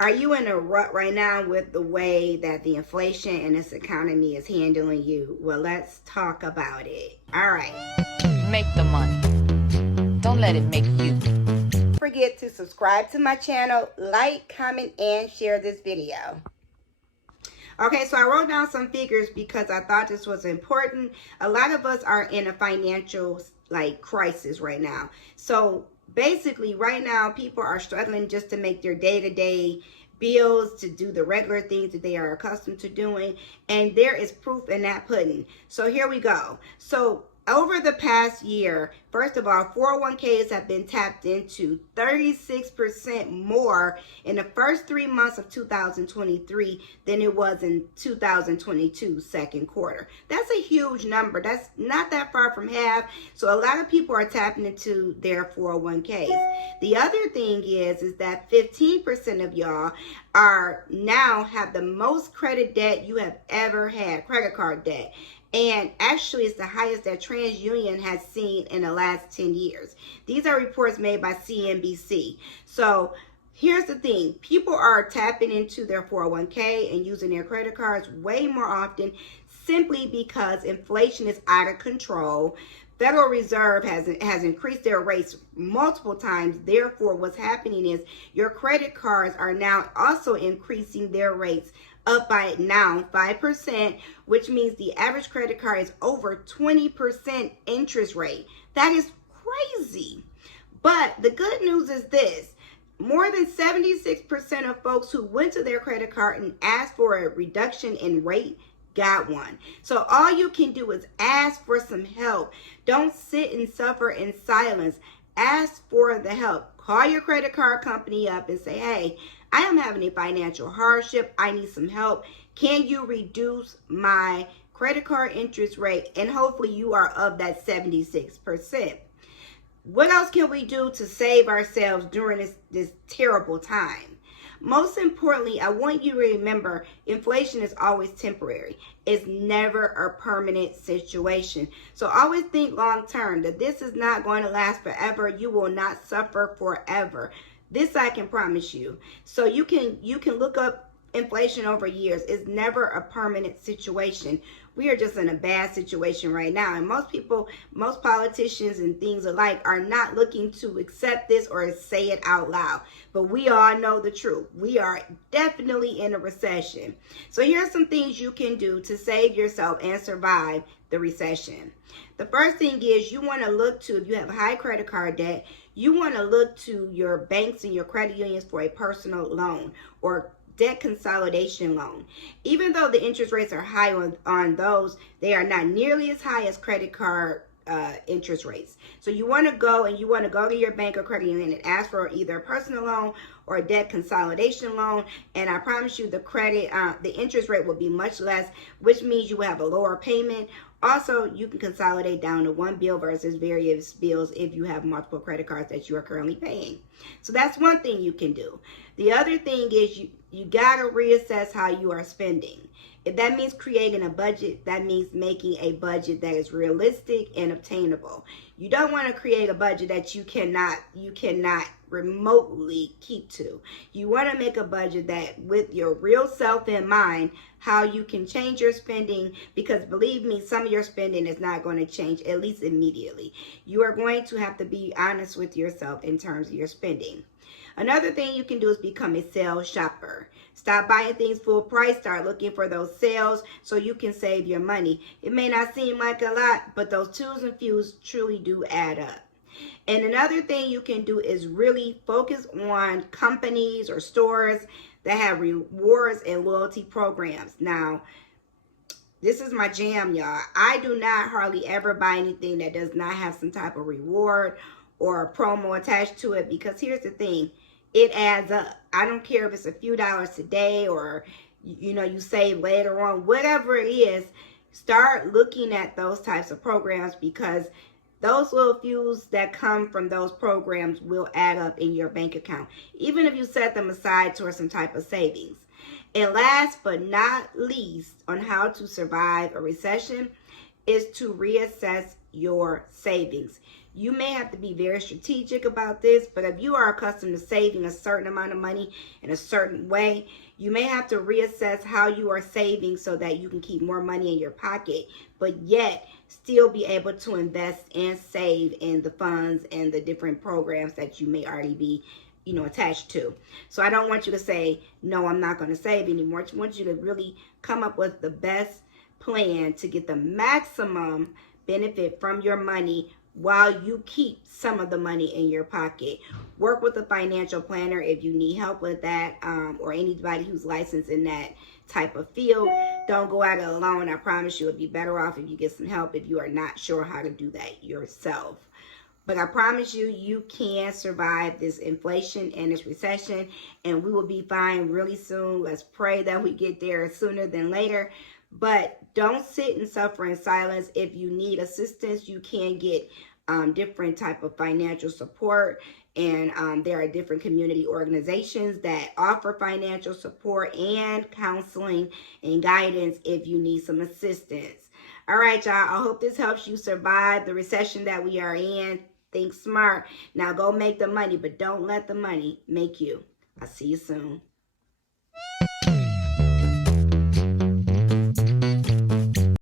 Are you in a rut right now with the way that the inflation and this economy is handling you? Well, let's talk about it. All right. Make the money. Don't let it make you. Don't forget to subscribe to my channel, like, comment, and share this video. Okay, so I wrote down some figures because I thought this was important. A lot of us are in a financial crisis right now. So basically right now people are struggling just to make their day-to-day bills, to do the regular things that they are accustomed to doing, and there is proof in that pudding. So here we go. So over the past year, first of all, 401ks have been tapped into 36% more in the first 3 months of 2023 than it was in 2022 second quarter. That's a huge number. That's not that far from half. So a lot of people are tapping into their 401ks. The other thing is that 15% of y'all are now have the most credit debt you have ever had, credit card debt. And actually, it's the highest that TransUnion has seen in the last 10 years. These are reports made by CNBC. So here's the thing. People are tapping into their 401k and using their credit cards way more often simply because inflation is out of control. Federal Reserve has increased their rates multiple times. Therefore, what's happening is your credit cards are now also increasing their rates up by now 5%, which means the average credit card is over 20% interest rate. That is crazy. But the good news is this. More than 76% of folks who went to their credit card and asked for a reduction in rate got one. So all you can do is ask for some help. Don't sit and suffer in silence. Ask for the help. Call your credit card company up and say, hey, I am having a financial hardship. I need some help. Can you reduce my credit card interest rate? And hopefully you are of that 76%. What else can we do to save ourselves during this terrible time? Most importantly, I want you to remember inflation is always temporary. It's never a permanent situation. So always think long term that this is not going to last forever. You will not suffer forever. This I can promise you. So you can look up inflation over years. It's never a permanent situation. We are just in a bad situation right now. And most people, most politicians and things alike are not looking to accept this or say it out loud. But we all know the truth. We are definitely in a recession. So here's some things you can do to save yourself and survive the recession. The first thing is you want to look to, if you have high credit card debt, you want to look to your banks and your credit unions for a personal loan or debt consolidation loan. Even though the interest rates are high on those, they are not nearly as high as credit card interest rates. So you want to go to your bank or credit union and ask for either a personal loan or a debt consolidation loan. And I promise you the interest rate will be much less, which means you will have a lower payment. Also, you can consolidate down to one bill versus various bills if you have multiple credit cards that you are currently paying. So that's one thing you can do. The other thing is you got to reassess how you are spending. If that means creating a budget, that means making a budget that is realistic and obtainable. You don't want to create a budget that you cannot remotely keep to. You want to make a budget that with your real self in mind, how you can change your spending, because believe me, some of your spending is not going to change, at least immediately. You are going to have to be honest with yourself in terms of your spending. Another thing you can do is become a sales shopper. Stop buying things full price. Start looking for those sales so you can save your money. It may not seem like a lot, but those twos and fews truly do add up. And another thing you can do is really focus on companies or stores that have rewards and loyalty programs. Now, this is my jam, y'all. I do not hardly ever buy anything that does not have some type of reward or a promo attached to it, because here's the thing. It adds up. I don't care if it's a few dollars today or, you save later on, whatever it is, start looking at those types of programs, because those little fews that come from those programs will add up in your bank account, even if you set them aside towards some type of savings. And last but not least, on how to survive a recession is to reassess your savings. You may have to be very strategic about this, but if you are accustomed to saving a certain amount of money in a certain way, you may have to reassess how you are saving so that you can keep more money in your pocket, but yet still be able to invest and save in the funds and the different programs that you may already be attached to. So I don't want you to say, no, I'm not going to save anymore. I want you to really come up with the best plan to get the maximum benefit from your money while you keep some of the money in your pocket. Work with a financial planner if you need help with that, or anybody who's licensed in that type of field. Don't go at it alone. I promise you it'll be better off if you get some help if you are not sure how to do that yourself. But I promise you, you can survive this inflation and this recession, and we will be fine really soon. Let's pray that we get there sooner than later. But don't sit and suffer in silence. If you need assistance, you can get different type of financial support. And there are different community organizations that offer financial support and counseling and guidance if you need some assistance. All right, y'all. I hope this helps you survive the recession that we are in. Think smart. Now go make the money, but don't let the money make you. I'll see you soon.